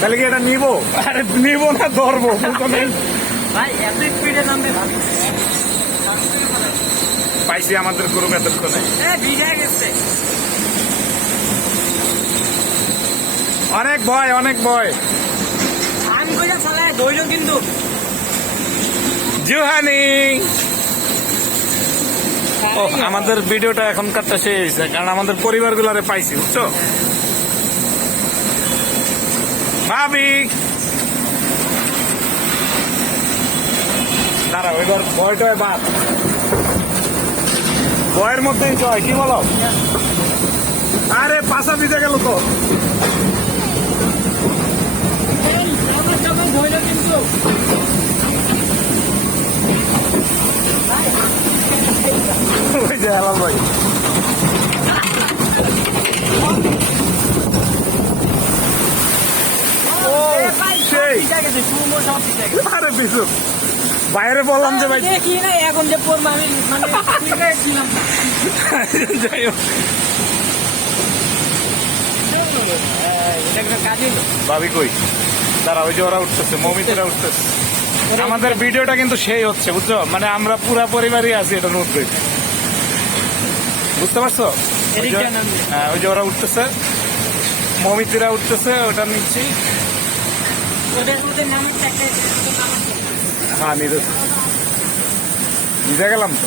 তাহলে কি এটা নিবো? আরে নিবো না ধরবো ভাই এত স্পিডে নামবে ভাবি পাইছি আমাদের গ্রুপ এতক্ষণে এ অনেক ভয় অনেক ভয়। আমি কইরা চালায় ধৈর্য কিন্তু। জুহানি। ও আমাদের ভিডিওটা এখনকারটা শেষ কারণ আমাদের পরিবারগুলারে পাইছি বুঝছ? ভাবি দাঁড়াও, এবার ভয়টা বাদ ভয়ের মধ্যেই জয়, কি বলো? আরে, পাশা ভিজে গেল তো। ভাই ও এ ভাই সেই ভিজে গেছে সুমো সব ভিজে গেছে আরে বিশু বাইরে বললাম যে ভাই দেখি না এখন যে পড়ব আমি মানে ছিলাম যাই হোক। এটা। ভাবি কই? দাঁড়া ওই যে ওরা উঠতেছে মমিতেরা উঠতেছে। আমাদের ভিডিওটা কিন্তু সেই হচ্ছে বুঝছ? মানে আমরা পুরা পরিবারই আছি এটার মধ্যে বুঝতে পারছ? হ্যাঁ ওই যে ওরা উঠতেছে মমিতিরা উঠতেছে ওটা নিচ্ছি। হ্যাঁ ভিজে গেলাম তো।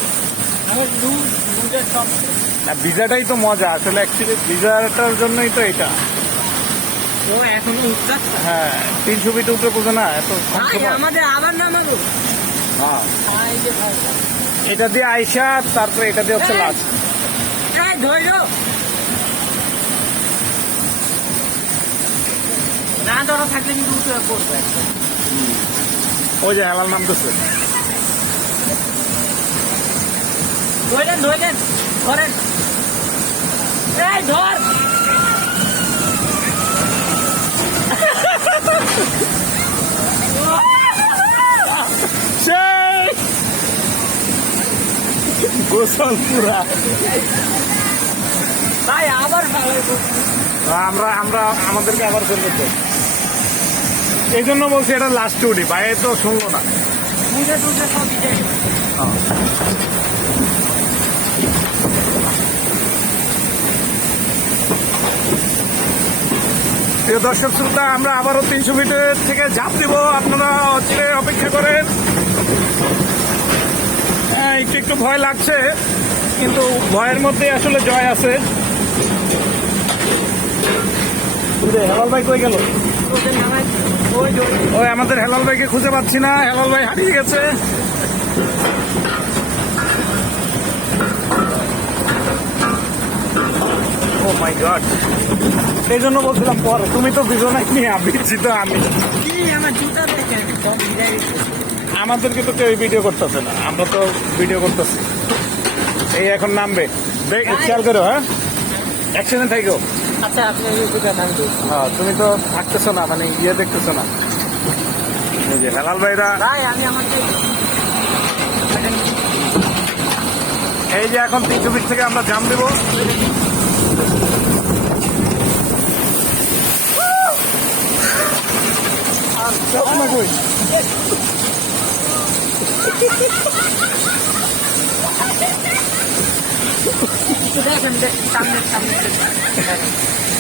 ভিজাটাই তো মজা। আসলে অ্যাকচুয়ালি ভিজাটার জন্যই তো এটা। হ্যাঁ তিনশো ফিট উপরে বোঝো না এত কম আমাদের আবার নামাবো হ্যাঁ। এটা দিয়ে আইসা তারপরে এটা দিয়ে হচ্ছে লাস্ট ধৈর্য না ধরা থাকলে কিন্তু উঠে ওই যে হেলাল নামতেছে ধরেন ধরেন ধরেন। এই ধর। গোসল পুরা। ভাই আবার আমরা আমরা আমাদেরকে আবার করবে তো এই জন্য বলছি এটা লাস্ট উঠি বাইরে তো শুনব না। মুখে টুটে প্রিয় দর্শক শ্রোতা আমরা আবারও তিনশো মিটার থেকে ঝাঁপ দিব। আপনারা হচ্ছে অপেক্ষা করেন। হ্যাঁ একটু একটু ভয় লাগছে কিন্তু ভয়ের মধ্যে আসলে জয় আছে। হেলাল ভাই কই গেল? ওই আমাদের হেলাল ভাইকে খুঁজে পাচ্ছি না হেলাল ভাই হারিয়ে গেছে। Oh my God. এই জন্য বলছিলাম পরে তুমি তো বিজনাই নিয়ে ভিজছি তো আমি আমাদেরকে তো কেউ ভিডিও করতেছে না আমরা তো ভিডিও করতেছি। এই এখন নামবে। দেখ খেয়াল করো হ্যাঁ? অ্যাক্সিডেন্ট থাকো আচ্ছা আপনি নাম দিন হ্যাঁ তুমি তো থাকতেছো না মানে ইয়ে দেখতেছো না। যে হেলাল ভাইরা। ভাই আমি আমাকে এই যে এখন তিনশো ফিট থেকে আমরা জাম দেবো। Şurada hem de tam bir tam bir